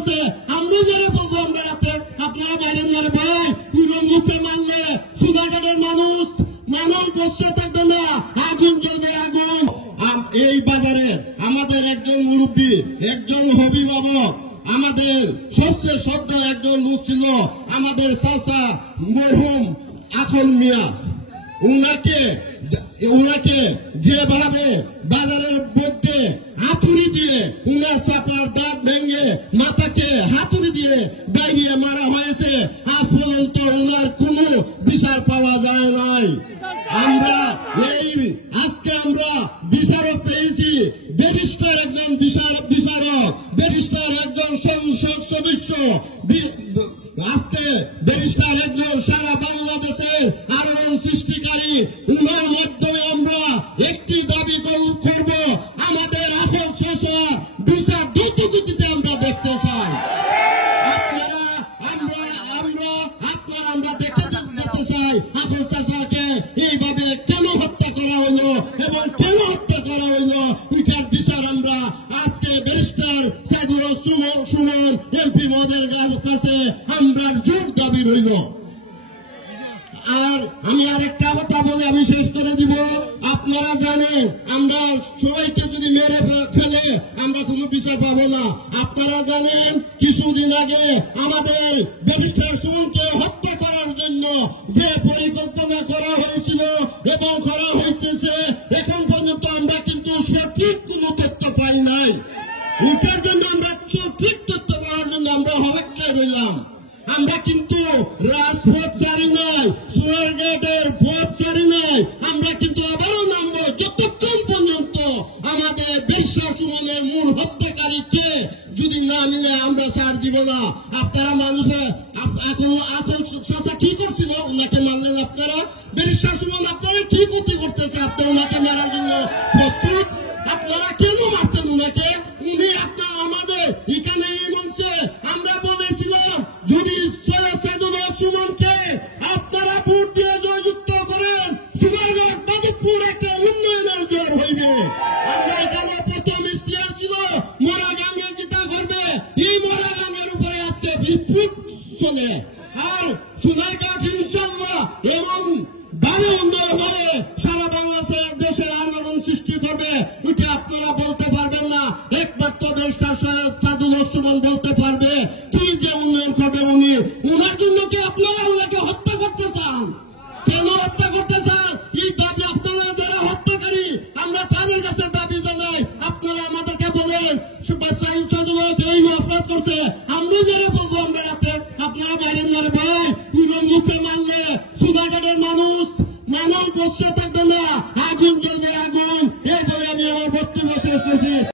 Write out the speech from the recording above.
করছে, আমরা মেরে ফেলবো আমরা রাতে, আপনারা বাইরে মেরে ভাই মুখে মারলে সুগারঘাটের মানুষ বসে থাকবে না, আগুন জ্বলবে আগুন। এই বাজারে আমাদের একজন মুরব্বী, একজন অভিভাবক, আমাদের সবচেয়ে শ্রদ্ধার একজন লোক ছিল আমাদের চাচা মরহুম আখল মিয়া। উনাকে যেভাবে বাজারের মধ্যে হাতুড়ি দিয়ে উনার চাপার দাঁত ভেঙে মাথাকে হাতুড়ি দিয়ে বাইরিয়ে মারা হয়েছে, আজ পর্যন্ত উনার কোনো বিচার পাওয়া যায় নাই। আজকে আমরা বিচারক পেয়েছি, ব্যারিস্টার একজন বিচারক, ব্যারিস্টার একজন সংসদ সদস্য, আজকে ব্যারিস্টার একজন সারা বাংলাদেশের আলোড়ন সৃষ্টিকারী। উনার মাধ্যমে আমরা একটি দাবি করব, আমাদের আসল শেষা বিচার দ্রুতগতিতে আমরা দেখতে চাই। আমরা দেখতে চাই আসল শেষাকে এইভাবে কেন হত্যা করা হলো এবং কেন হত্যা করা হলো, ওইটার বিচার আমরা আজকে ব্যারিস্টার সাইদুর সুমন এমপি মহোদয়ের কাছে আমরা জোর দাবি রইল। আর আমি আরেকটা কথা বলে আমি শেষ করে দিব। আপনারা জানেন আমরা সবাইকে যদি মেরে ফেলে আমরা কোনো বিচার পাবো না। আপনারা জানেন কিছুদিন আগে আমাদের ব্যারিস্টার সুমনকে হত্যা করার জন্য যে পরিকল্পনা করা হয়েছিল এবং করা হইতেছে, এখন পর্যন্ত আমরা কিন্তু সঠিক কোনো তথ্য পাই নাই। এটার জন্য আমরা সঠিক তথ্য পাওয়ার জন্য আমরা হরক্কায় রইলাম। আমরা কিন্তু রাজপথ ছাড়ি নাই, সুয়ারগেটের পথ ছাড়ি নাই, আমরা কিন্তু আবারও নামবো যতক্ষণ পর্যন্ত আমাদের ব্যারিস্টার সুমনের মূল হত্যাকারীকে যদি না মিলে আমরা ছাড় দিব না। আপনারা মানুষের আসল শাসা কি করছিল, ওনাকে মারলেন আপনারা। ব্যারিস্টার সুমন আপনারা কি ক্ষতি করতেছে, আপনারা ওনাকে মারার জন্য প্রস্তুত? আপনারা কেন মারতেন ওনাকে? উনি আপনারা আমাদের এখানে মঞ্চে আমরা বলেছিলাম যদি সাইদুল হক সুমনকে আপনারা ভোট দিয়ে জয়যুক্ত করেন, সুমারঘাট মাধবপুর একটা উন্নয়নের জোর হইবে। আমরা এখানে প্রথম ইশতেহার ছিল মরা গাঙ্গে জিতা করবে, এই মরা গাঙ্গের উপরে আজকে বিস্ফোট চলে। আর সুমারঘাট ইনশাল্লাহ এমন ভাবে উন্নয়ন হবে সারা বাংলাদেশের দেশের আন্দোলন সৃষ্টি করবে, এটা আপনারা বলতে পারবেন না। একমাত্র ব্যারিস্টার সাইদুল হক সুমন বলতে পারবে কি যে উন্নয়ন করবে উনি। ওনার জন্য কি আপনারা ওনাকে হত্যা করতে চান? কেন হত্যা করতে চান? এই দাবি আপনারা যারা হত্যাকারী আমরা তাদের কাছে দাবি জানাই। আপনারা আমাদেরকে বলেন সাইদুল হক এই অপরাধ করছে, আমরা মেরে ফেলবো আমরা রাতে, আপনারা বাইরে মেরে ভাই মুখে মারলে সুগারঘাটের মানুষ বসে